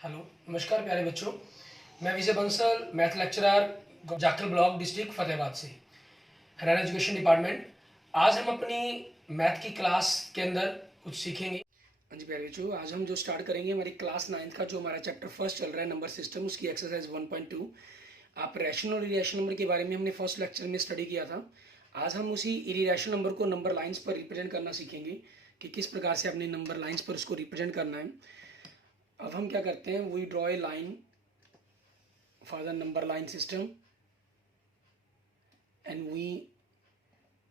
Hello, नमस्कार प्यारे बच्चों। मैं Vijay Bansal, math lecturer, Jakhal block, district Fatehabad से, हरियाणा एजुकेशन डिपार्टमेंट। आज हम अपनी मैथ की क्लास के अंदर कुछ सीखेंगे। हाँ जी प्यारे बच्चों, आज हम जो स्टार्ट करेंगे हमारी क्लास 9th का जो हमारा चैप्टर फर्स्ट चल रहा है नंबर सिस्टम, उसकी एक्सरसाइज 1.2। आप रैशनल और इरेशनल नंबर के बारे में हमने फर्स्ट लेक्चर में स्टडी किया था। आज हम उसी इरेशनल नंबर को नंबर लाइन्स पर रिप्रेजेंट करना सीखेंगे कि किस प्रकार से अपने नंबर लाइन्स पर उसको रिप्रेजेंट करना है। अब हम क्या करते हैं, we draw a line for the number line system and we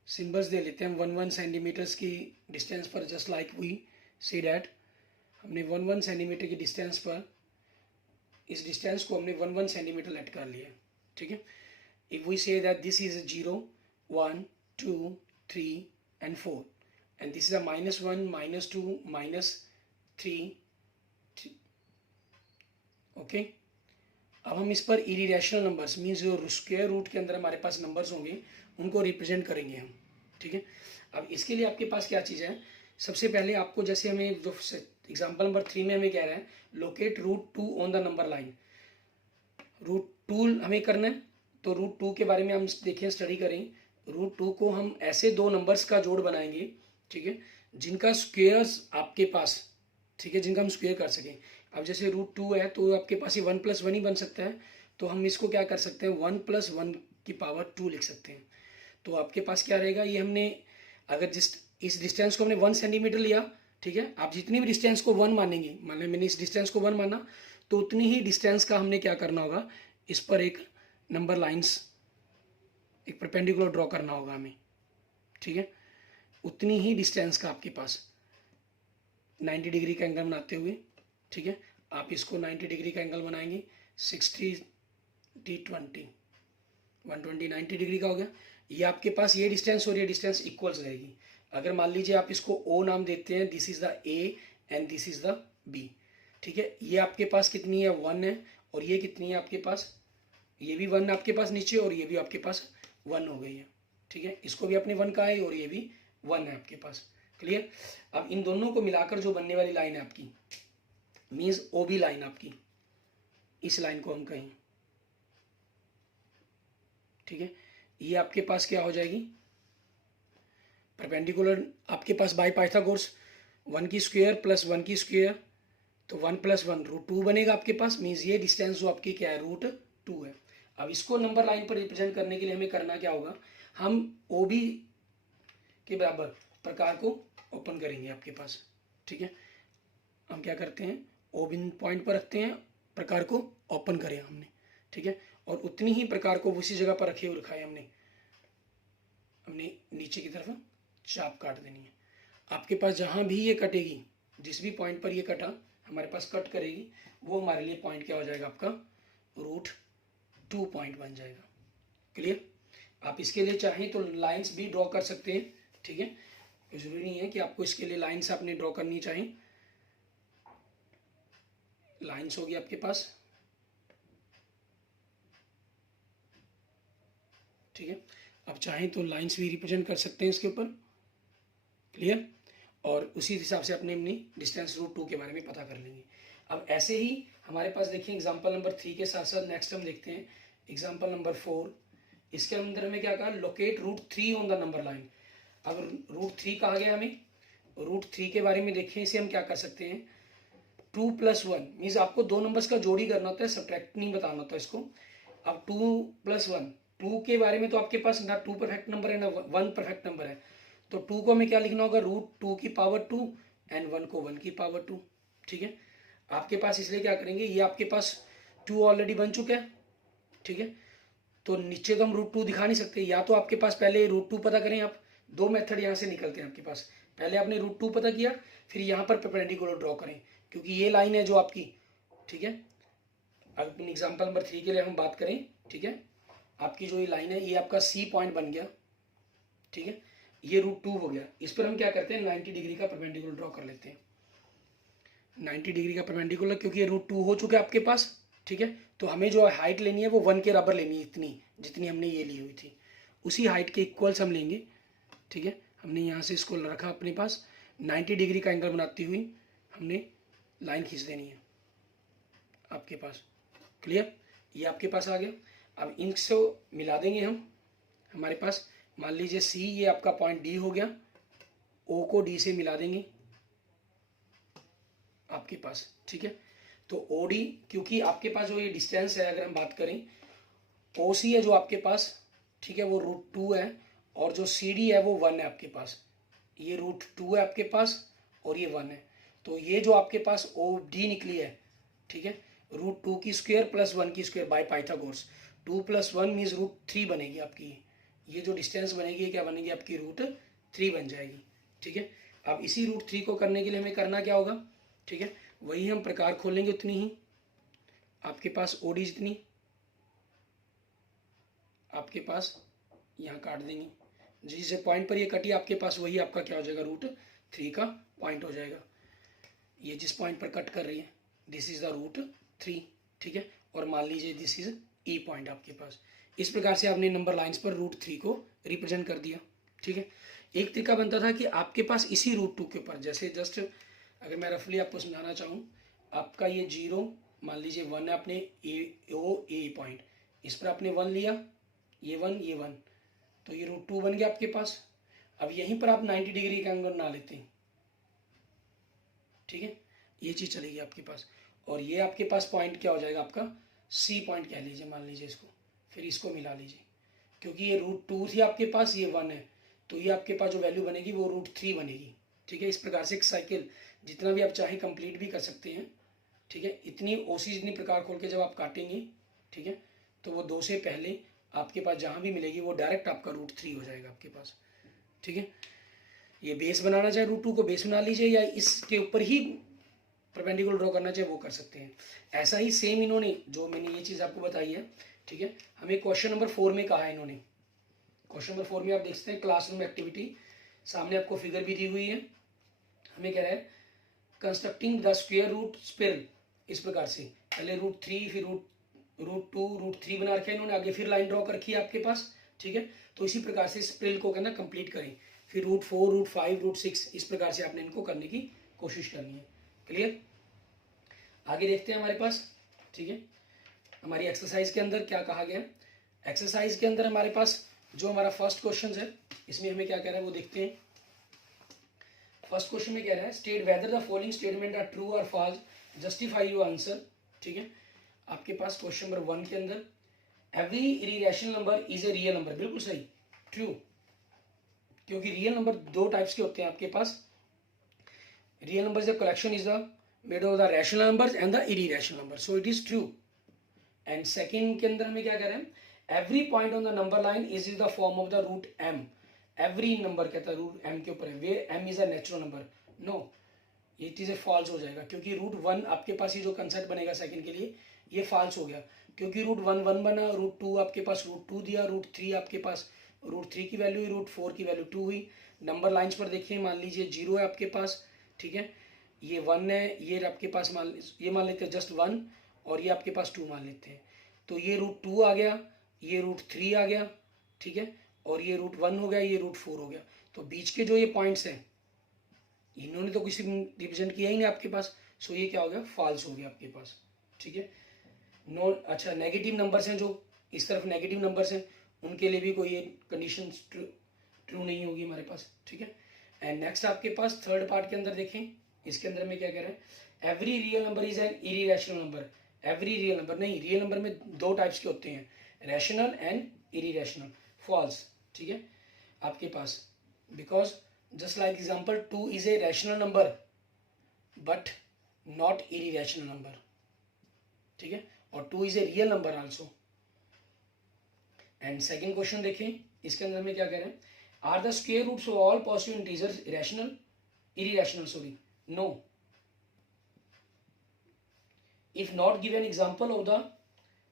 symbols दे लेते हैं 1 सेंटीमीटर्स की डिस्टेंस पर, just like we see that. हमने 1 सेंटीमीटर की डिस्टेंस पर इस डिस्टेंस को हमने 1 सेंटीमीटर लेट कर लिया, ठीक है। If we say that this is 0 1 2 3 and 4 and this is a -1 -2 -3 okay. अब हम इस पर इरेशनल नंबर्स मीन्स जो स्क्वायर रूट के अंदर हमारे पास नंबर्स होंगे उनको रिप्रेजेंट करेंगे हम, ठीक है। अब इसके लिए आपके पास क्या चीज़ है, सबसे पहले आपको जैसे हमें जो एग्जांपल नंबर 3 में हमें कह रहा है locate root 2 on the number line. Root 2 हमें करना है, तो रूट 2 के बारे में हम देखें, स्टडी करें। रूट 2 को हम ऐसे दो नंबर्स का जोड़ बनाएंगे, ठीक है, जिनका स्क्वेयर्स आपके पास, ठीक है, जिनका हम स्क्वेयर कर सकें। अब जैसे रूट 2 है तो आपके पास ये 1 + 1 ही बन सकता है, तो हम इसको क्या कर सकते हैं 1 + 1 की पावर 2 लिख सकते हैं। तो आपके पास क्या रहेगा, ये हमने अगर इस डिस्टेंस को हमने 1 सेंटीमीटर लिया, ठीक है, आप जितनी भी डिस्टेंस को 1 मानेंगे, मान लो मैंने इस डिस्टेंस को 1 माना, तो उतनी ही डिस्टेंस का हमने क्या करना होगा, इस पर एक नंबर लाइन्स, एक परपेंडिकुलर ड्रॉ करना होगा हमें, ठीक है। उतनी ही डिस्टेंस का आपके पास 90 डिग्री का एंगल बनाते हुए, ठीक है, आप इसको 90 डिग्री का एंगल बनाएंगे। 60 D 20 120 90 डिग्री का हो गया। ये आपके पास ये डिस्टेंस और ये डिस्टेंस इक्वल्स रहेगी। अगर मान लीजिए आप इसको O नाम देते हैं, this is the A and this is the B, ठीक है। ये आपके पास कितनी है 1 है, और ये कितनी है आपके पास, ये भी 1 आपके पास नीचे, और ये भी आपके पास 1 हो गई है, ठीक है। इसको भी अपने 1 का है और ये भी 1 है आपके पास, क्लियर। अब इन दोनों को मिलाकर जो बनने वाली लाइन है आपकी मीन्स OB लाइन आपकी, इस लाइन को हम कहें, ठीक है। ये आपके पास क्या हो जाएगी, परपेंडिकुलर आपके पास बाय पाइथागोरस 1 की स्क्वायर प्लस 1 की स्क्वायर, तो 1 + 1 √2 बनेगा आपके पास, मीन्स ये डिस्टेंस जो आपकी क्या है √2 है। अब इसको नंबर लाइन पर रिप्रेजेंट करने के लिए हमें करना क्या होगा, हम OB के बराबर प्रकार को ओपन करेंगे आपके पास, ठीक है। हम क्या करते हैं, OB पॉइंट पर रखते हैं, प्रकार को ओपन करें हमने, ठीक है, और उतनी ही प्रकार को उसी जगह पर रखे हुए रखा है हमने। हमने नीचे की तरफ चाप काट देनी है। आपके पास जहाँ भी ये कटेगी, जिस भी पॉइंट पर ये कटा हमारे पास कट करेगी, वो हमारे लिए पॉइंट क्या हो जाएगा, आपका √2 पॉइंट बन जाएगा, क्लियर। आप इसके लिए चाहें तो लाइंस भी ड्रॉ कर सकते हैं, ठीक है, जरूरी नहीं है कि आपको इसके लिए लाइंस आपने ड्रॉ करनी चाहिए। लाइंस होगी आपके पास, ठीक है। आप चाहें तो लाइंस भी रिप्रेजेंट कर सकते हैं इसके ऊपर, क्लियर। और उसी हिसाब से अपने अपनी डिस्टेंस √2 के बारे में पता कर लेंगे। अब ऐसे ही हमारे पास देखिए एग्जांपल नंबर 3 के साथ साथ नेक्स्ट हम देखते हैं एग्जांपल नंबर 4। इसके अंदर हमें क्या कहा, locate √3 on the number line. अब √3 कहा गया हमें, √3 के बारे में देखें, इसे हम क्या कर सकते हैं 2 + 1 मीन्स आपको दो नंबर्स का जोड़ी करना होता है, सब्ट्रैक्ट नहीं बताना होता इसको। अब 2 + 1, 2 के बारे में तो आपके पास ना 2 परफेक्ट नंबर है ना 1 परफेक्ट नंबर है, तो 2 को हमें क्या लिखना होगा √2 की पावर 2 एंड 1 को 1 की पावर 2, ठीक है। आपके पास इसलिए क्या करेंगे, ये आपके पास 2 ऑलरेडी बन चुका है, ठीक है, तो नीचे तो हम √2 दिखा नहीं सकते, या तो आपके पास पहले √2 पता करें आप, दो मेथड यहाँ से निकलते हैं आपके पास। पहले आपने √2 पता किया, फिर यहाँ पर परपेंडिकुलर ड्रॉ करें, क्योंकि ये लाइन है जो आपकी, ठीक है। अब एग्जाम्पल नंबर 3 के लिए हम बात करें, ठीक है, आपकी जो ये लाइन है ये आपका C पॉइंट बन गया, ठीक है, ये √2 हो गया। इस पर हम क्या करते हैं 90 डिग्री का परपेंडिकुलर ड्रॉ कर लेते हैं, 90 डिग्री का परपेंडिकुलर, क्योंकि ये √2 हो चुका है आपके पास, ठीक है। तो हमें जो हाइट लेनी है वो 1 के बराबर लेनी है, इतनी जितनी हमने ये ली हुई थी, उसी हाइट के इक्वल्स हम लेंगे, ठीक है। हमने यहाँ से इसको रखा अपने पास, 90 डिग्री का एंगल बनाती हुई हमने लाइन खींच देनी है, आपके पास। क्लियर, ये आपके पास आ गया। अब इनको मिला देंगे हम। हमारे पास मान लीजिए सी ये आपका पॉइंट डी हो गया, ओ को डी से मिला देंगे आपके पास। ठीक है, तो ओ डी, क्योंकि आपके पास जो ये डिस्टेंस है, अगर हम बात करें ओ सी है जो आपके पास, ठीक है, वो √2 है, और जो सी डी है वो 1 है आपके पास। ये √2 है आपके पास और ये 1 है। तो ये जो आपके पास ओ डी निकली है, ठीक है, √2 की स्क्वायर प्लस 1 की स्क्वायर बाय पाइथागोरस, 2 + 1 मीन्स √3 बनेगी आपकी। ये जो डिस्टेंस बनेगी क्या बनेगी आपकी, √3 बन जाएगी। ठीक है, अब इसी √3 को करने के लिए हमें करना क्या होगा, ठीक है, वही हम प्रकार खोलेंगे उतनी ही आपके पास ओडी जितनी आपके पास यहाँ काट देंगे, जिस पॉइंट पर ये कटी आपके पास वही आपका क्या हो जाएगा, √3 का पॉइंट हो जाएगा। ये जिस पॉइंट पर कट कर रही है दिस इज द √3। ठीक है, और मान लीजिए दिस इज ई पॉइंट आपके पास। इस प्रकार से आपने नंबर लाइंस पर √3 को रिप्रेजेंट कर दिया। ठीक है, एक तरीका बनता था कि आपके पास इसी √2 के ऊपर, जैसे जस्ट अगर मैं रफली आपको समझाना चाहूँ, आपका ये 0 मान लीजिए 1 है, आपने ए पॉइंट, इस पर आपने 1 लिया, ये 1 तो ये √2 बन गया आपके पास। अब यहीं पर आप 90 डिग्री का एंगल ना लेते हैं, ठीक है, ये चीज़ चलेगी आपके पास। और ये आपके पास पॉइंट क्या हो जाएगा आपका, सी पॉइंट कह लीजिए मान लीजिए इसको, फिर इसको मिला लीजिए, क्योंकि ये √2 थी आपके पास, ये 1 है, तो ये आपके पास जो वैल्यू बनेगी वो √3 बनेगी। ठीक है, इस प्रकार से एक साइकिल जितना भी आप चाहें कंप्लीट भी कर सकते हैं। ठीक है, इतनी ओसी जितनी प्रकार खोल के जब आप काटेंगे, ठीक है, तो वो 2 से पहले आपके पास जहाँ भी मिलेगी वो डायरेक्ट आपका √3 हो जाएगा आपके पास। ठीक है, ये बेस बनाना चाहे √2 को बेस बना लीजिए, या इसके ऊपर ही परपेंडिकुलर ड्रॉ करना चाहे वो कर सकते हैं। ऐसा ही सेम इन्होंने जो मैंने ये चीज़ आपको बताई है, ठीक है, हमें क्वेश्चन नंबर 4 में कहा है इन्होंने। क्वेश्चन नंबर 4 में आप देख सकते हैं क्लासरूम एक्टिविटी, सामने आपको फिगर भी दी हुई है। हमें कह रहा है constructing the square root spiral, इस प्रकार से पहले √3 फिर √2 √3 बना रखे इन्होंने, आगे फिर लाइन ड्रॉ कर रखी है आपके पास। ठीक है, तो इसी प्रकार से स्पिरल को कहना कंप्लीट करें, फिर √4 √5 √6 इस प्रकार से आपने इनको करने की कोशिश करनी है। क्लियर, आगे देखते हैं हमारे पास। ठीक है, हमारी एक्सरसाइज के अंदर क्या कहा गया। एक्सरसाइज के अंदर हमारे पास जो हमारा फर्स्ट क्वेश्चन है, इसमें हमें क्या कह रहा है वो देखते हैं। फर्स्ट क्वेश्चन में कह रहा है state whether the following statement are true और फॉल्स, जस्टिफाई योर आंसर। ठीक है, आपके पास क्वेश्चन नंबर 1 के अंदर every irrational number is a real number, बिल्कुल सही, ट्रू, क्योंकि रियल नंबर 2 टाइप्स के होते हैं आपके पास। Real number the collection is the made of the rational numbers and the irrational number, so it is true. And second के अंदर हमें क्या कह रहे हैं, every point on the number line is the form of the √m, every number कहता है √m के ऊपर है, where m is a natural number, no, ये चीज़ें फॉल्स हो जाएगा, क्योंकि √1 आपके पास ये जो कंसेप्ट बनेगा सेकंड के लिए ये फॉल्स हो गया, क्योंकि √1 1 बना, √2 आपके पास √2 दिया, √3 आपके पास √3 की वैल्यू हुई, √4 की वैल्यू 2 हुई। नंबर लाइन्स पर देखिए, मान लीजिए 0 है आपके पास, ठीक है, ये 1 है, ये आपके पास ये मान लेते हैं जस्ट 1, और ये आपके पास 2 मान लेते हैं, तो ये √2 आ गया, ये √3 आ गया, ठीक है, और ये √1 हो गया, ये √4 हो गया। तो बीच के जो ये पॉइंट्स हैं इन्होंने तो किसी रिप्रेजेंट किया ही नहीं आपके पास, सो ये क्या हो गया, फॉल्स हो गया आपके पास। ठीक है, नो, अच्छा, नेगेटिव नंबर्स हैं जो इस तरफ नेगेटिव नंबर्स हैं, उनके लिए भी कोई ये कंडीशन ट्रू नहीं होगी हमारे पास। ठीक है, एंड नेक्स्ट आपके पास थर्ड पार्ट के अंदर देखें, इसके अंदर में क्या कह रहे हैं, every real number is an irrational number. Every real number नहीं, रियल नंबर में 2 टाइप्स के होते हैं, रैशनल एंड इरेशनल, फॉल्स। ठीक है, आपके पास because just like example 2 is a rational number but not irrational number, ठीक है, और 2 is a real number also। And second question देखें, इसके अंदर में क्या कह रहे हैं, are the square roots of all positive integers rational irrational, sorry, no, if not give an example of the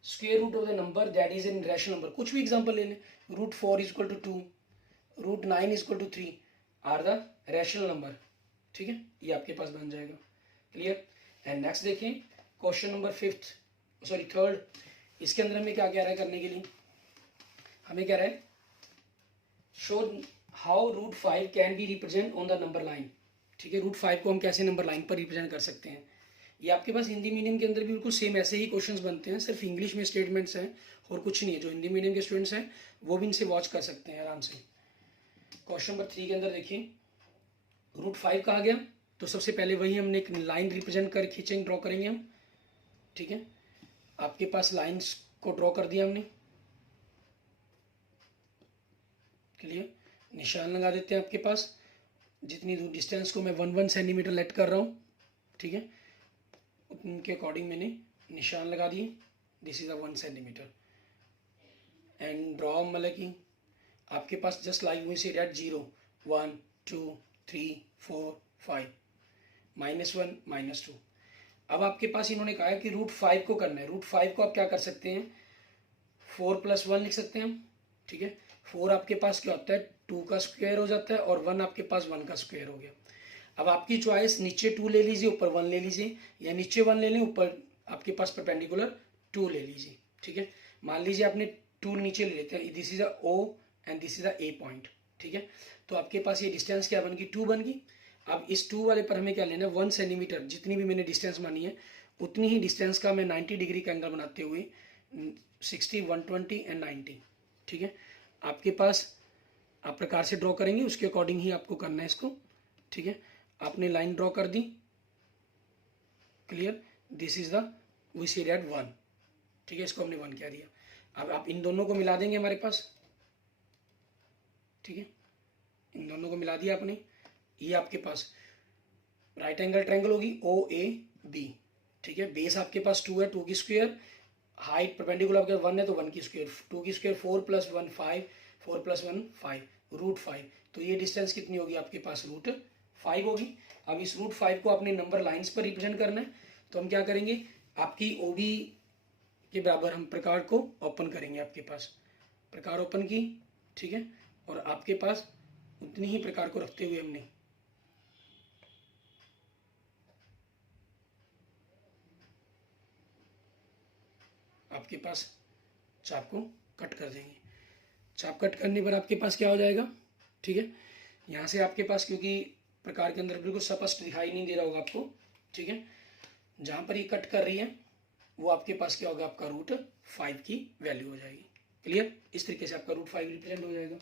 square root of the number that is an rational number, कुछ भी एग्जांपल ले लें, √4 = 2, √9 = 3 आर द रैशनल नंबर। ठीक है, ये आपके पास बन जाएगा। क्लियर, एंड नेक्स्ट देखें क्वेश्चन नंबर 3, इसके अंदर हमें क्या कह रहा है करने के लिए, हमें कह रहा है show how √5 can be represent on the number line. ठीक है, √5 को हम कैसे नंबर लाइन पर रिप्रेजेंट कर सकते हैं। ये आपके पास हिंदी मीडियम के अंदर भी बिल्कुल सेम ऐसे ही क्वेश्चंस बनते हैं, सिर्फ इंग्लिश में स्टेटमेंट्स हैं और कुछ नहीं है। जो हिंदी मीडियम के स्टूडेंट्स हैं वो भी इनसे वॉच कर सकते हैं आराम से। क्वेश्चन नंबर 3 के अंदर देखिए √5 कहा गया, तो सबसे पहले वही हमने एक लाइन रिप्रेजेंट कर खींचेंगे, ड्रॉ करेंगे हम। ठीक है, आपके पास लाइंस को ड्रॉ कर दिया हमने, क्लियर। निशान लगा देते हैं आपके पास, जितनी दूर डिस्टेंस को मैं 1 सेंटीमीटर लेट कर रहा हूँ, ठीक है, उनके अकॉर्डिंग मैंने निशान लगा दिए। This is 1 centimetre and draw, मतलब कि आपके पास जस्ट लाइक वी से डेट 0 1 2 3 4 5 -1 -2। अब आपके पास इन्होंने कहा है कि √5 को करना है। √5 को आप क्या कर सकते हैं, 4 + 1 लिख सकते हैं हम, ठीक है। 4 आपके पास क्या होता है 2 का स्क्वायर हो जाता है और 1 आपके पास 1 का स्क्वायर हो गया। अब आपकी चॉइस, नीचे 2 ले लीजिए ऊपर 1 ले लीजिए, या नीचे 1 ले लें ऊपर आपके पास परपेंडिकुलर 2 ले लीजिए, ठीक है। मान लीजिए आपने 2 नीचे ले लेते हैं, this is a O and this is a A point, ठीक है। तो आपके पास ये डिस्टेंस क्या बन गई, 2 बन गई। अब इस 2 वाले पर हमें क्या लेना है, 1 सेंटीमीटर, जितनी भी मैंने डिस्टेंस मानी है उतनी ही डिस्टेंस का मैं 90 डिग्री का एंगल बनाते हुए 60 120 एंड 90, ठीक है। आपके पास आप प्रकार से ड्रॉ करेंगे, उसके अकॉर्डिंग ही आपको करना है इसको, ठीक है। आपने लाइन ड्रॉ कर दी, clear. This is the we see that 1, ठीक है, इसको हमने 1 कह दिया। अब आप इन दोनों को मिला देंगे हमारे पास, ठीक है, इन दोनों को मिला दिया आपने। ये आपके पास राइट एंगल ट्रायंगल होगी OAB, ठीक है। बेस आपके पास 2 है, 2 की स्क्वायर, हाइट परपेंडिकुलर आपके 1 है तो 1 की स्क्वायर, 2 की स्क्वायर 4 + 1 5, 4 + 1 5, √5। तो ये डिस्टेंस कितनी होगी आपके पास, √5 होगी। अब इस √5 को अपने नंबर लाइंस पर रिप्रेजेंट करना है, तो हम क्या करेंगे, आपकी OB के बराबर हम प्रकार को ओपन करेंगे। आपके पास प्रकार ओपन की, ठीक है, और आपके पास उतनी ही प्रकार को रखते हुए हमने आपके पास चाप को कट कर देंगे। चाप कट करने पर आपके पास क्या हो जाएगा, ठीक है, यहाँ से आपके पास, क्योंकि प्रकार के अंदर बिल्कुल स्पष्ट दिखाई नहीं दे रहा होगा आपको, ठीक है, जहाँ पर ये कट कर रही है वो आपके पास क्या होगा, आपका √5 की वैल्यू हो जाएगी, क्लियर। इस तरीके से आपका √5 रिप्रेजेंट हो जाएगा।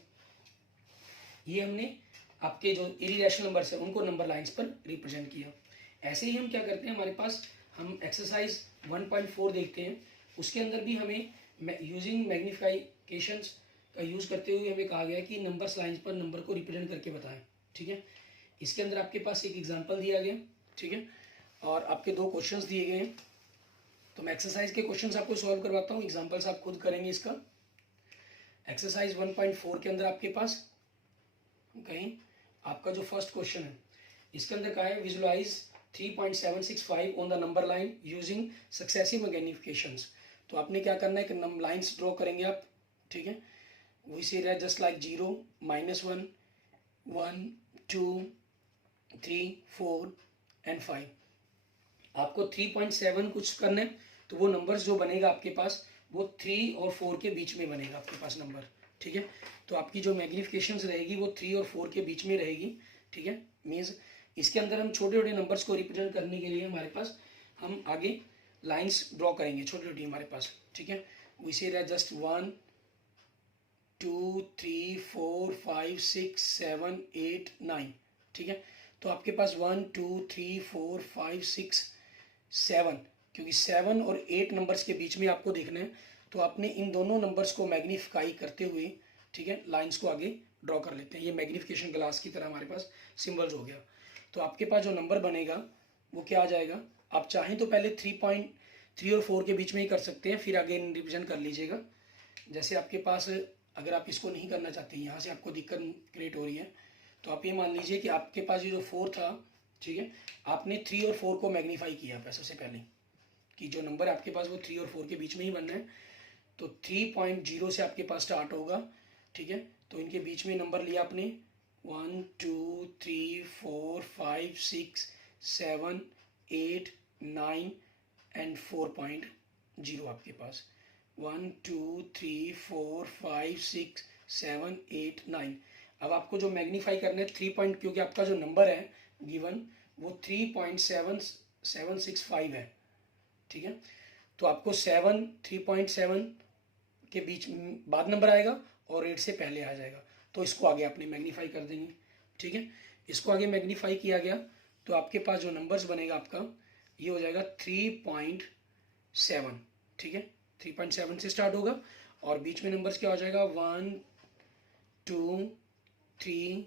ये हमने आपके जो इरेशनल नंबर्स है उनको नंबर लाइंस पर रिप्रेजेंट किया। ऐसे ही हम क्या करते हैं, हमारे पास हम एक्सरसाइज 1.4 देखते हैं, उसके अंदर भी हमें यूजिंग मैग्नीफिकेशंस का यूज़ करते हुए हमें कहा गया है कि नंबर्स लाइंस पर नंबर को रिप्रेजेंट करके बताएं, ठीक है। इसके अंदर आपके पास एक एग्जांपल दिया गया, ठीक है, और आपके 2 क्वेश्चंस दिए गए हैं। तो मैं एक्सरसाइज के क्वेश्चंस आपको सॉल्व करवाता हूँ, एग्जांपल्स आप खुद करेंगे इसका। एक्सरसाइज 1.4 के अंदर आपके पास कहीं आपका जो फर्स्ट क्वेश्चन है, इसके अंदर कहा है visualise 3.765 on the number line using successive magnifications. तो आपने क्या करना है कि लाइंस ड्रॉ करेंगे आप, ठीक है। We see that just like 0 -1 1 2 3 4 and 5। आपको 3.7 कुछ करना है, तो वो नंबर्स जो बनेगा आपके पास वो 3 और 4 के बीच में बनेगा आपके पास नंबर, ठीक है। तो आपकी जो मैग्नीफिकेशंस रहेगी वो 3 और 4 के बीच में रहेगी, ठीक है। मीन्स इसके अंदर हम छोटे छोटे नंबर्स को रिप्रेजेंट करने के लिए हमारे पास हम आगे लाइंस ड्रॉ करेंगे छोटी छोटी हमारे पास, ठीक है। वी से दैट जस्ट 1 2 3 4 5 6 7 8 9, ठीक है। तो आपके पास 1 2 3 4 5 6 7, क्योंकि 7 और 8 नंबर्स के बीच में आपको देखना है, तो आपने इन दोनों नंबर्स को मैग्नीफाई करते हुए, ठीक है, लाइंस को आगे ड्रॉ कर लेते हैं। ये मैग्नीफिकेशन ग्लास की तरह हमारे पास सिंबल्स हो गया। तो आपके पास जो नंबर बनेगा वो क्या आ जाएगा, आप चाहें तो पहले 3 और 4 के बीच में ही कर सकते हैं, फिर आगे रिविजन कर लीजिएगा। जैसे आपके पास अगर आप इसको नहीं करना चाहते, यहाँ से आपको दिक्कत क्रिएट हो रही है, तो आप ये मान लीजिए कि आपके पास ये जो 4 था, ठीक है, आपने 3 और 4 को मैग्नीफाई किया सबसे पहले, कि जो नंबर आपके पास वो 3 और 4 के बीच में ही बनना है। तो 3.0 से आपके पास स्टार्ट होगा, ठीक है। तो इनके बीच में नंबर लिया आपने 1 2 3 4 5 6 7 8 9 एंड 4.0 आपके पास 1 2 3 4 5 6 7 8 9। अब आपको जो मैग्नीफाई करना है 3 पॉइंट, क्योंकि आपका जो नंबर है गिवन वो 3.7 765 है, ठीक है। तो आपको 7 3.7 के बीच बाद नंबर आएगा और 8 से पहले आ जाएगा, तो इसको आगे आपने मैग्नीफाई कर देंगे, ठीक है। इसको आगे मैग्नीफाई किया गया तो आपके पास जो नंबर्स बनेगा आपका ये हो जाएगा 3.7, ठीक है। 3.7 से स्टार्ट होगा और बीच में नंबर्स क्या हो जाएगा 1 2 3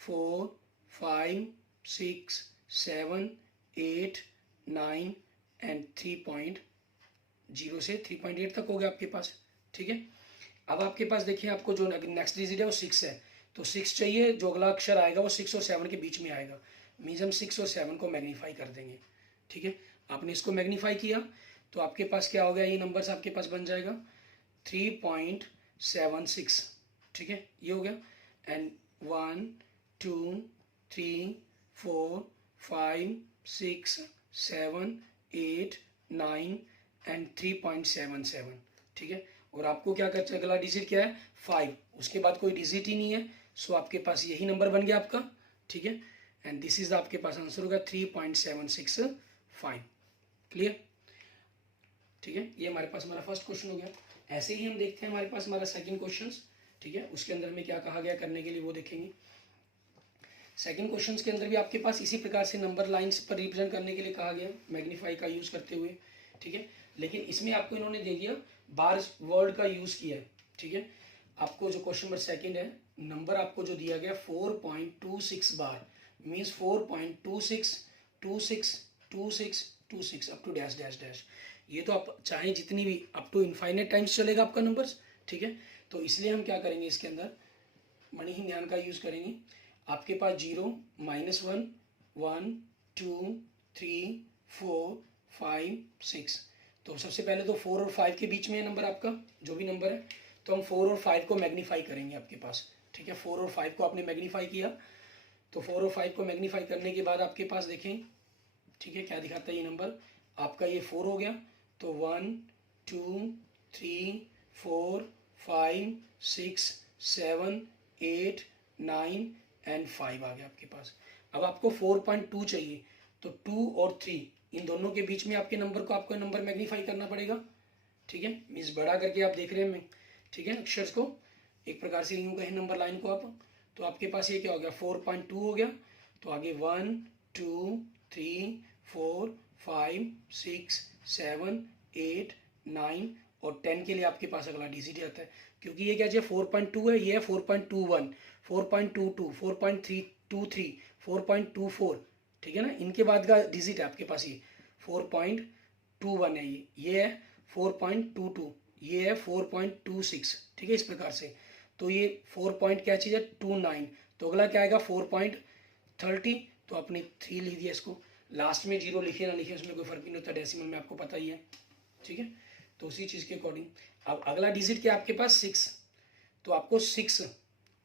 4 5 6 7 8 9 एंड 3.0 से 3.8 तक हो गया आपके पास, ठीक है। अब आपके पास देखिए आपको जो नेक्स्ट डिजिट है वो 6 है, तो 6 चाहिए, जो अगला अक्षर आएगा वो 6 और 7 के बीच में आएगा, मीन्स हम 6 और 7 को मैग्नीफाई कर देंगे, ठीक है। आपने इसको मैग्नीफाई किया तो आपके पास क्या हो गया, ये नंबर्स आपके पास बन जाएगा 3.76, ठीक है, ये हो गया। एंड 1 2 3 4 5 6 7 8 9 एंड 3.77, ठीक है। और आपको क्या करना है, अगला डिजिट क्या है 5, उसके बाद कोई डिजिट ही नहीं है, सो आपके पास यही नंबर बन गया आपका, ठीक है। एंड दिस इज आपके पास आंसर होगा 3.765, क्लियर, ठीक है। ये हमारे पास हमारा फर्स्ट क्वेश्चन हो गया। ऐसे ही हम देखते हैं हमारे पास हमारा सेकंड क्वेश्चन, ठीक है, उसके अंदर हमें क्या कहा गया करने के लिए वो देखेंगे। सेकंड क्वेश्चन के अंदर भी आपके पास इसी प्रकार से नंबर लाइंस पर रिप्रेजेंट करने के लिए कहा गया मैग्नीफाई का यूज करते हुए, ठीक है। लेकिन इसमें आपको इन्होंने दे दिया बार वर्ड का यूज किया है, ठीक है। आपको जो क्वेश्चन नंबर सेकंड है, नंबर आपको जो दिया गया 4.26 बार, means 4.26262626 up to dash dash dash. ये तो आप चाहे जितनी भी अप टू इनफाइनेट टाइम्स चलेगा आपका नंबर्स, ठीक है। तो इसलिए हम क्या करेंगे, इसके अंदर मणिहीन ध्यान का यूज करेंगे। आपके पास 0 -1 1 2 3 4 5 6, तो सबसे पहले तो 4 और 5 के बीच में है नंबर आपका, जो भी नंबर है, तो हम 4 और 5 को मैग्नीफाई करेंगे आपके पास, ठीक है। 4 और 5 को आपने मैग्नीफाई किया, तो 4 और 5 को मैग्नीफाई करने के बाद आपके पास देखें, ठीक है, क्या दिखाता है ये नंबर आपका, ये 4 हो गया, तो 1 2 3 4 5 6 7 8 9 एंड 5 आ गया आपके पास। अब आपको 4.2 चाहिए, तो 2 और 3 इन दोनों के बीच में आपके नंबर को आपको नंबर मैग्नीफाई करना पड़ेगा, ठीक है। मीन्स बड़ा करके आप देख रहे हैं, ठीक है, अक्षर को एक प्रकार से यूं कहें नंबर लाइन को आप, तो आपके पास ये क्या हो गया 4.2 हो गया, तो आगे 1 2 3 4 5 6 7 8 9 और 10 के लिए आपके पास अगला डिजिट आता है, क्योंकि ये क्या चाहिए 4.2 है, ये है 4.21 4.22 4.323 4.24, ठीक है ना, इनके बाद का डिजिट है आपके पास ये 4.21 है, ये है 4.22, ये है 4.26, ठीक है, इस प्रकार से। तो ये 4 पॉइंट क्या चीज़ है 29, तो अगला क्या आएगा 4.30, तो आपने 3 लिख दिया, इसको लास्ट में 0 लिखे ना लिखे उसमें कोई फर्क नहीं होता, डेसिमल में आपको पता ही है, ठीक है। तो उसी चीज़ के अकॉर्डिंग अब अगला डिजिट क्या आपके पास 6, तो आपको 6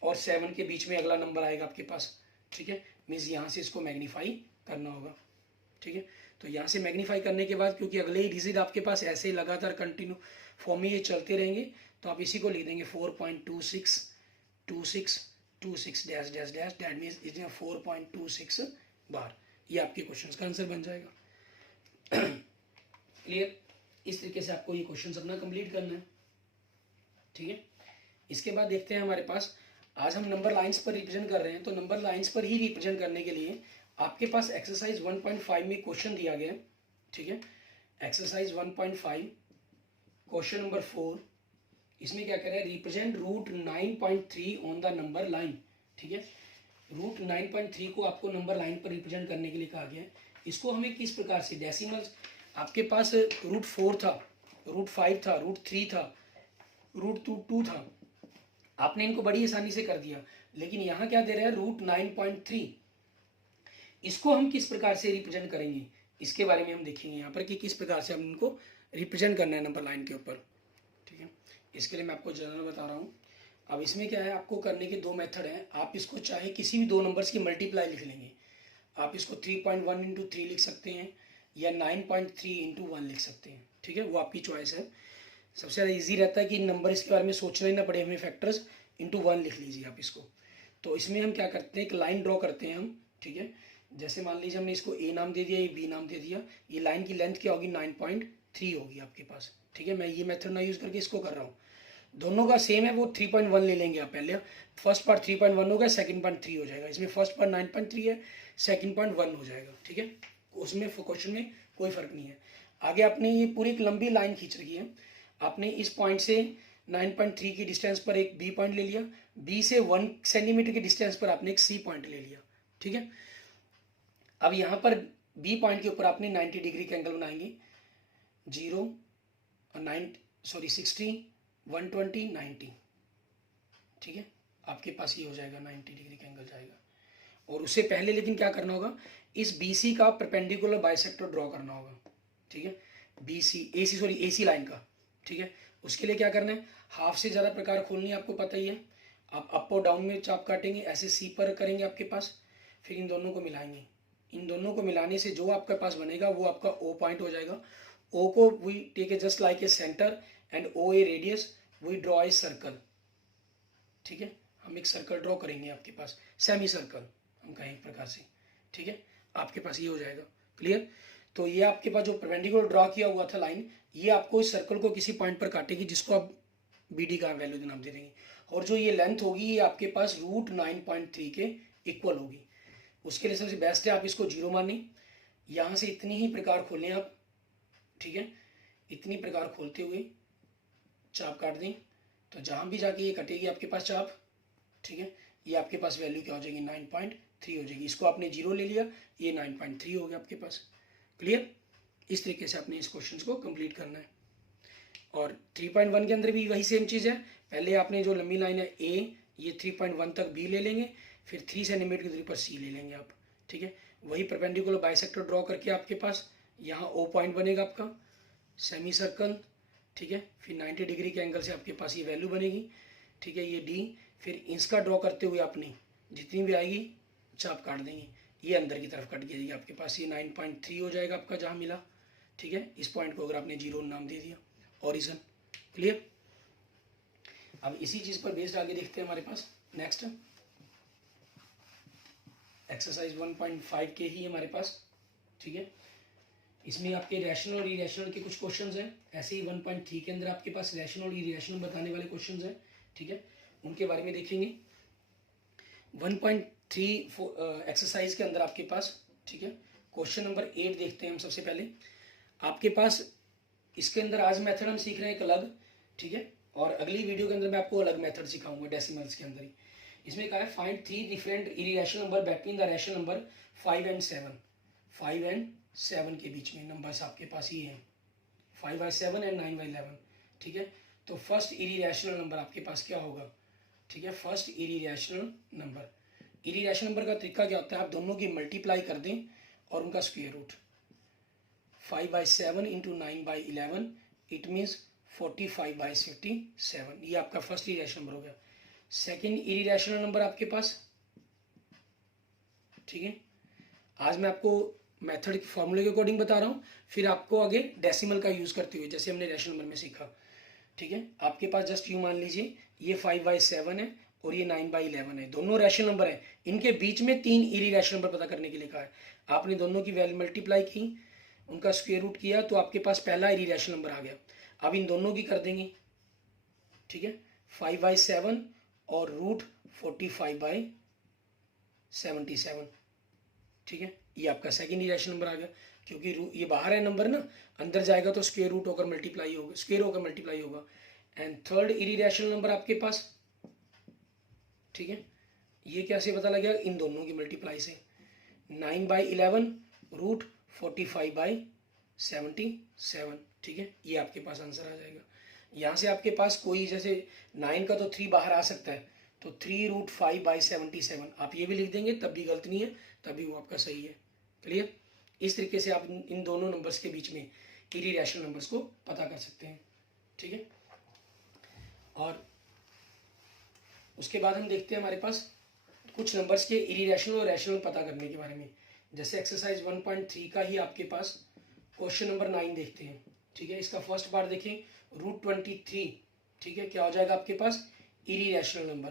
और 7 के बीच में अगला नंबर आएगा आपके पास, ठीक है। मीन्स यहाँ से इसको मैग्नीफाई करना होगा, ठीक है। तो यहाँ से मैग्नीफाई करने के बाद क्योंकि अगले ही डिजिट आपके पास ऐसे ही लगातार कंटिन्यू फॉर्म में ये चलते रहेंगे, तो आप इसी को लिख देंगे 4.262626 dash dash dash, that means इसमें 4.26 बार, ये आपके क्वेश्चन का आंसर बन जाएगा। क्लियर, इस तरीके से आपको ये क्वेश्चन अपना कंप्लीट करना है, ठीक है। इसके बाद देखते हैं हमारे पास, आज हम नंबर लाइंस पर रिप्रेजेंट कर रहे हैं, तो नंबर लाइंस पर ही रिप्रेजेंट करने के लिए आपके पास एक्सरसाइज 1.5 में क्वेश्चन दिया गया है, ठीक है। एक्सरसाइज 1.5 क्वेश्चन नंबर 4, इसमें क्या कह रहा है, represent root 9.3 on the number line, ठीक है। रूट 9.3 को आपको नंबर लाइन पर रिप्रेजेंट करने के लिए कहा गया है। इसको हमें किस प्रकार से, डेसिमल आपके पास रूट 4 था, रूट 5 था, रूट 3 था, रूट 2 था, आपने इनको बड़ी आसानी से कर दिया, लेकिन यहाँ क्या दे रहा है रूट 9.3, इसको हम किस प्रकार से रिप्रेजेंट करेंगे, इसके बारे में हम देखेंगे यहाँ पर कि किस प्रकार से हम इनको रिप्रेजेंट करना है नंबर लाइन के ऊपर, ठीक है। इसके लिए मैं आपको जनरल बता रहा हूँ। अब इसमें क्या है, आपको करने के 2 मेथड हैं। आप इसको चाहे किसी भी 2 नंबर्स की मल्टीप्लाई लिख लेंगे, आप इसको 3.1 इंटू 3 लिख सकते हैं या 9.3 इंटू 1 लिख सकते हैं, ठीक है, वो आपकी चॉइस है। सबसे ज़्यादा ईजी रहता है कि नंबर इसके बारे में सोचना ही ना पड़े हमें, फैक्टर्स इंटू 1 लिख लीजिए आप इसको। तो इसमें हम क्या करते हैं, एक लाइन ड्रॉ करते हैं हम, ठीक है। जैसे मान लीजिए हमने इसको ए नाम दे दिया, ये बी नाम दे दिया, ये लाइन की लेंथ क्या होगी 9.3 होगी आपके पास, ठीक है। मैं ये मेथड ना यूज़ करके इसको कर रहा हूँ, दोनों का सेम है, वो 3.1 ले लेंगे आप पहले। फर्स्ट पार्ट 3.1 होगा, सेकंड पार्ट 3 हो जाएगा, इसमें फर्स्ट पार्ट 9.3 है, सेकंड पार्ट 1 हो जाएगा, ठीक है। उसमें क्वेश्चन में कोई फर्क नहीं है। आगे आपने ये पूरी एक लंबी लाइन खींच रखी है, आपने इस पॉइंट से 9.3 की डिस्टेंस पर एक बी पॉइंट ले लिया, बी से 1 सेंटीमीटर की डिस्टेंस पर आपने एक सी पॉइंट ले लिया, ठीक है। अब यहाँ पर बी पॉइंट के ऊपर आपने 90 डिग्री का एंगल बनाएंगे, 0 और 60 120 90, ठीक है। आपके पास ये हो जाएगा 90 डिग्री का एंगल जाएगा। और उससे पहले लेकिन क्या करना होगा, इस BC का परपेंडिकुलर बाइसेक्टर ड्रॉ करना होगा, ठीक है। AC लाइन का, ठीक है। उसके लिए क्या करना है, हाफ से ज़्यादा प्रकार खोलनी है, आपको पता ही है। आप अप और डाउन में चाप काटेंगे, ऐसे सी पर करेंगे आपके पास, फिर इन दोनों को मिलाएंगे। इन दोनों को मिलाने से जो आपके पास बनेगा वो आपका O पॉइंट हो जाएगा। O को we take a just like a center and O a radius, we draw a circle, ठीक है। हम एक सर्कल ड्रॉ करेंगे आपके पास, सेमी सर्कल हम कहें एक प्रकार से, ठीक है। आपके पास ये हो जाएगा, क्लियर। तो ये आपके पास जो परपेंडिकुलर ड्रॉ किया हुआ था लाइन, ये आपको इस सर्कल को किसी पॉइंट पर काटेगी, जिसको आप BD का वैल्यू नाम दे देंगे। और जो ये लेंथ होगी ये आपके पास √9.3 के इक्वल होगी। उसके लिए सबसे बेस्ट है आप इसको 0 माने, यहाँ से इतनी ही प्रकार खोलें आप, ठीक है। इतनी प्रकार खोलते हुए चाप काट दें, तो जहाँ भी जाके ये कटेगी आपके पास चाप, ठीक है, ये आपके पास वैल्यू क्या हो जाएगी 9.3 हो जाएगी। इसको आपने 0 ले लिया, ये 9.3 हो गया आपके पास, क्लियर। इस तरीके से आपने इस क्वेश्चन को कंप्लीट करना है। और 3.1 के अंदर भी वही सेम चीज़ है, पहले आपने जो लंबी लाइन है A, ये 3.1 तक B ले लेंगे, फिर 3 सेंटीमीटर की दूरी पर C ले लेंगे आप, ठीक है। वही परपेंडिकुलर बाइसेक्टर ड्रॉ करके आपके पास यहाँ O पॉइंट बनेगा आपका, सेमी सर्कल, ठीक है। फिर 90 डिग्री के एंगल से आपके पास ये वैल्यू बनेगी, ठीक है, ये D। फिर इसका ड्रॉ करते हुए आपने जितनी भी आएगी चाप काट देंगे, ये अंदर की तरफ कट जाएगी आपके पास, ये 9.3 हो जाएगा आपका जहाँ मिला, ठीक है। इस पॉइंट को अगर आपने 0 नाम दे दिया, ओरिजिन, क्लियर। अब इसी चीज़ पर बेस्ड आगे देखते हैं हमारे पास नेक्स्ट एक्सरसाइज 1.5 के ही हमारे पास, ठीक है। इसमें आपके रैशनल और इरेशनल के कुछ क्वेश्चंस हैं, ऐसे ही 1.3 के अंदर आपके पास रैशनल और इरेशनल बताने वाले क्वेश्चंस हैं, ठीक है। उनके बारे में देखेंगे 1.3 एक्सरसाइज के अंदर आपके पास, ठीक है। क्वेश्चन नंबर 8 देखते हैं हम सबसे पहले। आपके पास इसके अंदर आज मेथड हम सीख रहे हैं एक अलग, ठीक है, और अगली वीडियो के अंदर मैं आपको अलग मेथड सिखाऊंगा डेसिमल्स के अंदर ही। इसमें कहा है find 3 different irrational number between the rational number 5 and 7। 5 and 7 के बीच में नंबर्स आपके पास ये हैं, 5/7 and 9/11, ठीक है। तो फर्स्ट इरेशनल नंबर आपके पास क्या होगा, ठीक है। First irrational number, irrational number का तरीका क्या होता है, आप दोनों की मल्टीप्लाई कर दें और उनका square root. 5/7 into 9/11 it means 45/57, ये आपका फर्स्ट इरेशनल नंबर हो गया। सेकेंड इरेशनल नंबर आपके पास, ठीक है। आज मैं आपको मेथड के फॉर्मूले के अकॉर्डिंग बता रहा हूँ, फिर आपको आगे डेसिमल का यूज़ करते हुए जैसे हमने रैशनल नंबर में सीखा, ठीक है। आपके पास जस्ट यूँ मान लीजिए ये 5/7 है और ये 9/11 है, दोनों रैशनल नंबर है, इनके बीच में 3 इरेशनल नंबर पता करने के लिए कहा है। आपने दोनों की वैल्यू मल्टीप्लाई की, उनका स्क्वायर रूट किया, तो आपके पास पहला इरेशनल नंबर आ गया। अब इन दोनों की कर देंगे, ठीक है, 5/7 और √45/77, ठीक है। ये आपका सेकेंड इरेशनल नंबर आ गया, क्योंकि ये बाहर है नंबर ना, अंदर जाएगा तो स्क्वायर रूट होकर मल्टीप्लाई होगा, स्क्वायर होकर मल्टीप्लाई होगा। एंड थर्ड इरेशनल नंबर आपके पास, ठीक है, ये कैसे पता लगेगा, इन दोनों की मल्टीप्लाई से, 9/11 √45/77, ठीक है। ये आपके पास आंसर आ जाएगा। यहाँ से आपके पास कोई जैसे 9 का तो 3 बाहर आ सकता है, तो 3√5/77 आप ये भी लिख देंगे तब भी गलत नहीं है, तभी वो आपका सही है, क्लियर। इस तरीके से आप इन दोनों नंबर्स के बीच में इरेशनल नंबर्स को पता कर सकते हैं, ठीक है। और उसके बाद हम देखते हैं हमारे पास कुछ नंबर्स के इरेशनल और रैशनल पता करने के बारे में। जैसे एक्सरसाइज 1.3 का ही आपके पास क्वेश्चन नंबर 9 देखते हैं, ठीक है। इसका फर्स्ट पार्ट देखें, √23, ठीक है, क्या हो जाएगा आपके पास irrational number,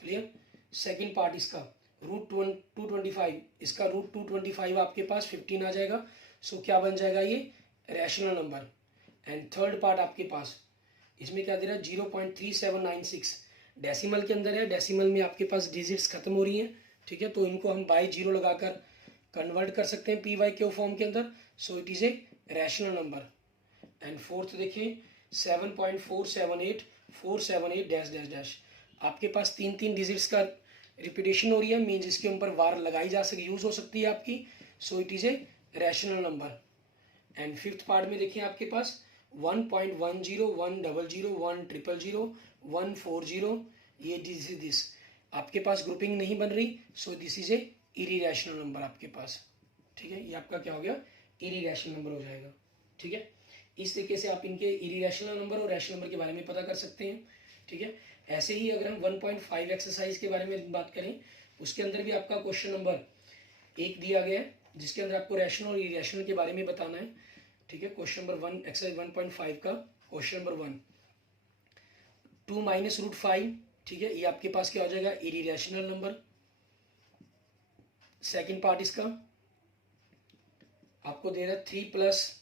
clear. Second part इसका 225, इसका √225 आपके पास 15 आ जाएगा। सो क्या बन जाएगा ये rational number. And third part आपके पास इसमें क्या दे रहा है 0.3796 डेसिमल के अंदर है, डेसिमल में आपके पास डिजिट्स खत्म हो रही हैं, ठीक है, तो इनको हम बाई जीरो लगाकर कन्वर्ट कर सकते हैं PYQ फॉर्म के अंदर। So it is a rational number. And fourth देखिए 7.478 डैश डैश डैश, आपके पास तीन तीन डिजिट्स का रिपीटेशन हो रही है, मीन्स इसके ऊपर वार लगाई जा सकती, यूज हो सकती है आपकी। So it is a rational number. And fifth part में देखिए आपके पास 1.10 100 100 140, ये दिस आपके पास ग्रुपिंग नहीं बन रही। So this is a irrational number आपके पास, ठीक है, ये आपका क्या हो गया इरीरेशनल नंबर हो जाएगा, ठीक है। इस तरीके से आप इनके इरीरेशनल नंबर और रैशनल नंबर के बारे में पता कर सकते हैं, ठीक है। ऐसे ही अगर हम 1.5 एक्सरसाइज के बारे में बात करें, उसके अंदर भी आपका क्वेश्चन नंबर 1 दिया गया है, जिसके अंदर आपको रैशनल और इरीरेशनल के बारे में बताना है, ठीक है। क्वेश्चन नंबर 1 एक्सरसाइज 1.5 का क्वेश्चन नंबर 1, 2 - √5, ठीक है, ये आपके पास क्या हो जाएगा इरीरेशनल नंबर। सेकंड पार्ट इसका आपको दे रहा है 3 +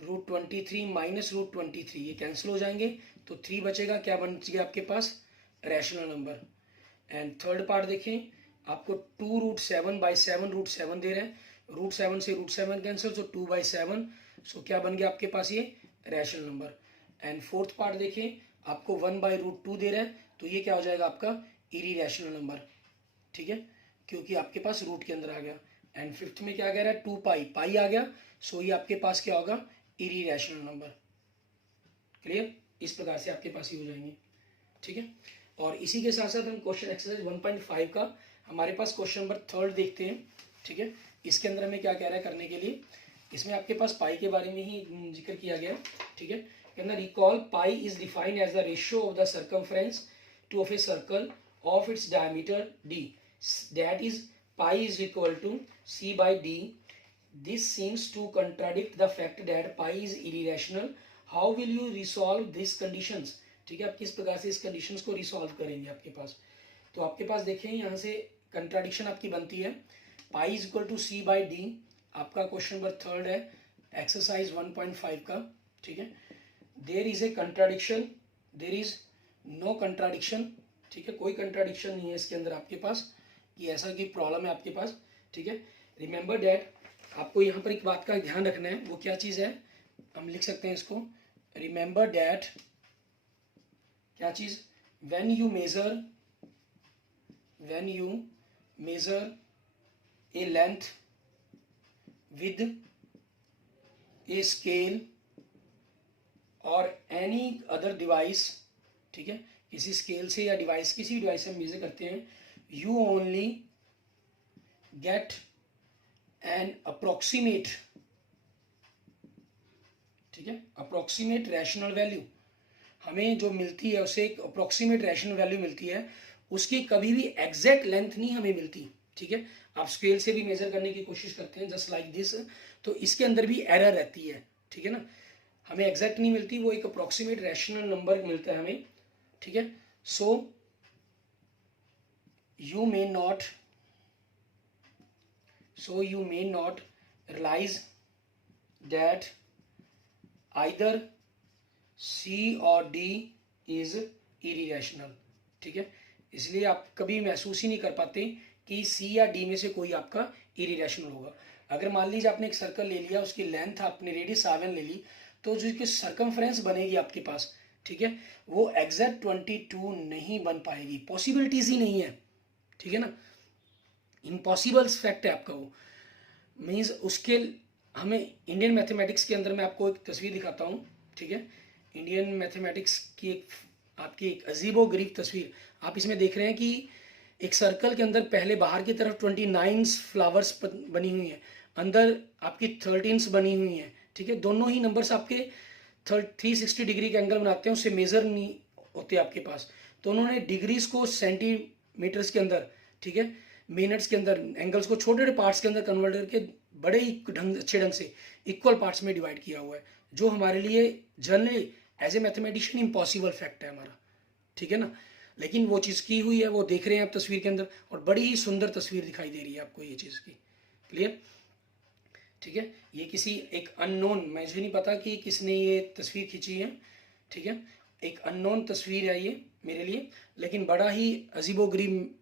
√23 - √23, ये कैंसिल हो जाएंगे तो 3 बचेगा, क्या बन गया आपके पास rational number. And third part देखें, आपको 2√7/7 √7 दे रहे हैं, √7 से √7 कैंसिल, सो 2/7, सो क्या बन गया आपके पास ये rational number. And fourth part देखें, आपको 1/√2 दे रहा है, तो ये क्या हो जाएगा आपका इरीरेशनल नंबर, ठीक है, क्योंकि आपके पास रूट के अंदर आ गया। एंड फिफ्थ में क्या कह रहा है 2π आ गया, सो ये आपके पास क्या होगा इरीरेशनल नंबर। क्लियर, इस प्रकार से आपके पास ही हो जाएंगे, ठीक है। और इसी के साथ साथ हम क्वेश्चन एक्सरसाइज 1.5 का हमारे पास क्वेश्चन नंबर 3 देखते हैं, ठीक है। इसके अंदर हमें क्या कह रहा है करने के लिए, इसमें आपके पास पाई के बारे में ही जिक्र किया गया, ठीक है। कहना recall pi is defined as the ratio of the circumference to of a circle of its diameter d, that is pi is equal to c/d. This seems to contradict the fact that pi is irrational. How will you resolve these conditions? ठीक है, आप किस प्रकार से इस conditions को resolve करेंगे आपके पास। तो आपके पास देखें यहाँ से कंट्राडिक्शन आपकी बनती है, pi is equal to c/d, आपका क्वेश्चन नंबर 3 है एक्सरसाइज 1.5 का, ठीक है। There is a contradiction, there is no contradiction, ठीक है, कोई कंट्राडिक्शन नहीं है इसके अंदर आपके पास कि ऐसा की प्रॉब्लम है आपके पास, ठीक है। रिमेंबर डैट, आपको यहाँ पर एक बात का ध्यान रखना है, वो क्या चीज़ है, हम लिख सकते हैं इसको, रिमेंबर डैट, क्या चीज़, when you measure a length with a scale और एनी अदर डिवाइस, ठीक है, किसी स्केल से या डिवाइस, किसी भी डिवाइस से हम मेजर करते हैं, you only get an approximate, ठीक है, अप्रोक्सीमेट रैशनल वैल्यू, हमें जो मिलती है उसे एक अप्रोक्सीमेट रैशनल वैल्यू मिलती है, उसकी कभी भी एग्जैक्ट लेंथ नहीं हमें मिलती, ठीक है। आप स्केल से भी मेजर करने की कोशिश करते हैं जस्ट लाइक दिस, तो इसके अंदर भी एरर रहती है, ठीक है ना, हमें एग्जैक्ट नहीं मिलती, वो एक अप्रोक्सीमेट रैशनल नंबर मिलता है हमें, ठीक है। सो you may not realize that either C और D is irrational, ठीक है, इसलिए आप कभी महसूस ही नहीं कर पाते कि C या D में से कोई आपका irrational होगा। अगर मान लीजिए आपने एक सर्कल ले लिया, उसकी लेंथ आपने रेडियस R1 ले ली, तो जो इसकी सर्कमफ्रेंस बनेगी आपके पास, ठीक है, वो एग्जैक्ट 22 नहीं बन पाएगी, पॉसिबिलिटीज ही नहीं है, ठीक है ना, इम्पॉसिबल फैक्ट है आपका वो, मीन्स उसके हमें इंडियन मैथमेटिक्स के अंदर मैं आपको एक तस्वीर दिखाता हूँ, ठीक है, इंडियन मैथमेटिक्स की आपकी एक अजीबो गरीब तस्वीर आप इसमें देख रहे हैं कि एक सर्कल के अंदर पहले बाहर की तरफ 29 फ्लावर्स बनी हुई हैं, अंदर आपकी 13 बनी हुई हैं, ठीक है, दोनों ही नंबर्स आपके 360 डिग्री के एंगल बनाते हैं, उससे मेजर नहीं होते आपके पास, तो उन्होंने डिग्रीज को सेंटीमीटर्स के अंदर, ठीक है, मिनट्स के अंदर एंगल्स को छोटे छोटे पार्ट्स के अंदर कन्वर्ट करके बड़े ही अच्छे ढंग से इक्वल पार्ट्स में डिवाइड किया हुआ है, जो हमारे लिए generally as a mathematician impossible fact है हमारा, ठीक है ना। लेकिन वो चीज़ की हुई है, वो देख रहे हैं आप तस्वीर के अंदर, और बड़ी ही सुंदर तस्वीर दिखाई दे रही है आपको ये चीज़ की। क्लियर? ठीक है, ये किसी एक अननोन, मुझे नहीं पता कि किसने ये तस्वीर खींची है, ठीक है, एक अननोन तस्वीर है ये मेरे लिए, लेकिन बड़ा ही अजीबोगरीब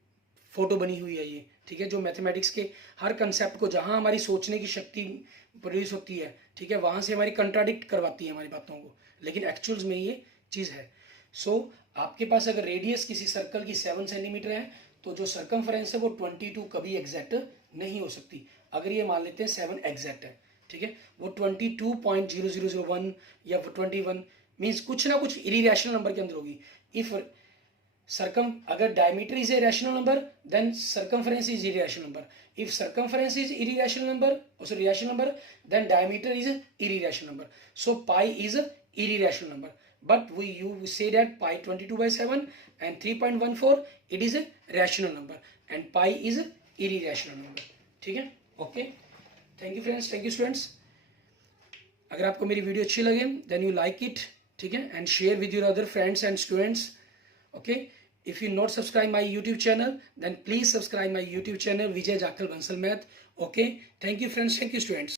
फोटो बनी हुई है ये, ठीक है, जो मैथमेटिक्स के हर कंसेप्ट को, जहाँ हमारी सोचने की शक्ति प्रोड्यूस होती है, ठीक है, वहाँ से हमारी कंट्राडिक्ट करवाती है हमारी बातों को, लेकिन एक्चुअल्स में ये चीज़ है। सो आपके पास अगर रेडियस किसी सर्कल की 7 सेंटीमीटर है, तो जो सर्कमफ्रेंस है वो 22 कभी एग्जैक्ट नहीं हो सकती। अगर ये मान लेते हैं 7 एग्जैक्ट है, ठीक है, वो 22.0001 या 21 मीन्स कुछ ना कुछ इरेशनल नंबर के अंदर होगी। इफ अगर diameter is a rational number, then circumference is irrational number. If circumference is irrational number, rational number, then diameter is a irrational number. So pi is a irrational number. But you say that pi 22/7 and 3.14 it is a rational number, and pi is a irrational number. ठीक है? Okay. Thank you friends. Thank you students. अगर आपको मेरी video अच्छी लगे then you like it, ठीक है, and share with your other friends and students. Okay. If you not subscribe my YouTube channel, then please subscribe my YouTube channel Vijay Jakhal Bansal Math. Okay. Thank you friends. Thank you students.